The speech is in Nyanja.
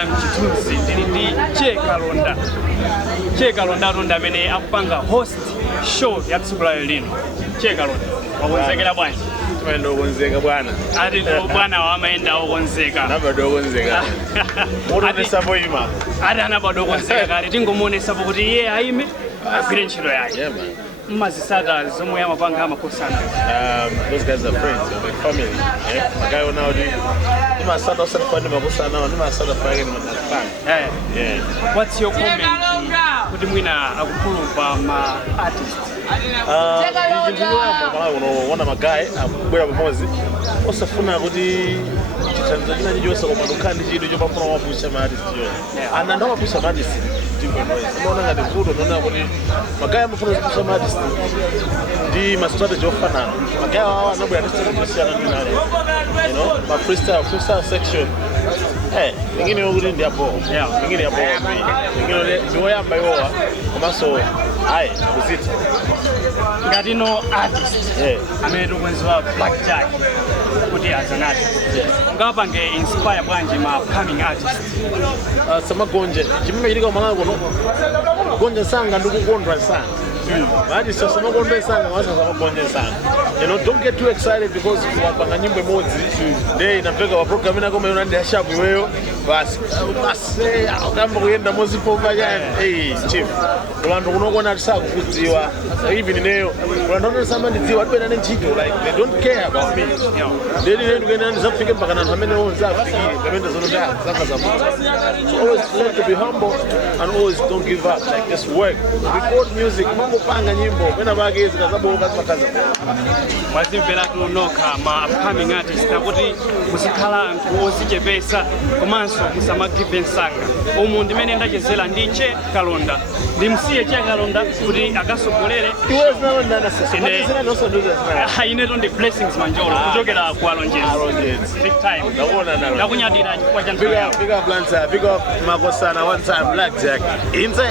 omvera mchitunzi ndi Kalonda ronda amene akupanga host show ya tsiku la lino. Kalonda wakonzekera bwanji? Ndo konzeka bwana. Ati bwana wamaenda okonzeka. Nabado konzeka. Uri sapo ima. Ati anabado konzeka kale tingomuonesa kuti iye aime agwire ntchito yake. Yeah man. Mmazisata zomwe amapanga Makosana. Those guys are friends, they're family. Yeah. Magai ona odi. Masata usafanya Makosana, ni masata fanya ni matafanya. Yeah. What's your comment? Kuti mwina akuprova ma artist. Wana magai abwera pamozi osafuna kuti Tanzania ndijosa kwa madukani chido chopa kuna wapusha ma artist yo. Ana ndo wapusha ma artist ndiko noise. Unaona ngati vuto unaona kuti magai amafuna kupusha ma artist. Ndi ma strategy ofana. Magai hawa anabwera artist kusiana ndi nani. You know, ma freestyle section. Ngine yokuti ndi hapo. Ngine hapo. Ngine ndiwo yamba yowa. Komaso kuzita. Ngati no artist. Amene tukwenziwa Blak kuti as an artist. Ngapa nge inspire bwanji ma upcoming artist. Samagonje. Chimeme chilika mwana kuno. Gonje sanga ndikukondwa sana. Maji sasa makondwe sana wasa samagonje sana. You know, don't get too excited because wapanga nyimbo mozi. Day inapeka wa program ina kama yona ndia sharp wewe. Basi akamba kuyenda mozi pova yani. Chief. Kulando kunokona tisaka kudziwa. Even neyo. Kulando nosamba ndidziwa tibena nchito like they don't care about me. They didn't get any zafike mpaka na pamene onza afikire. Pamene zononda zaka za mtu. So always learn to be humble and always don't give up. Like just work. Record music. Panga nyimbo pena bagezi kazaboka zakaza mwazimvera tunoka ma upcoming artist nakuti musikhala osichepesa komanso musamagive nsaka umu ndimene ndachezera ndi Kalonda ndimsiye Kalonda kuti akasogolere ine to ndi blessings manjolo kuchokera ku Alonjezi big time ndakunyadira chifukwa cha nthawi yako. Big up Makosana one time Blak inze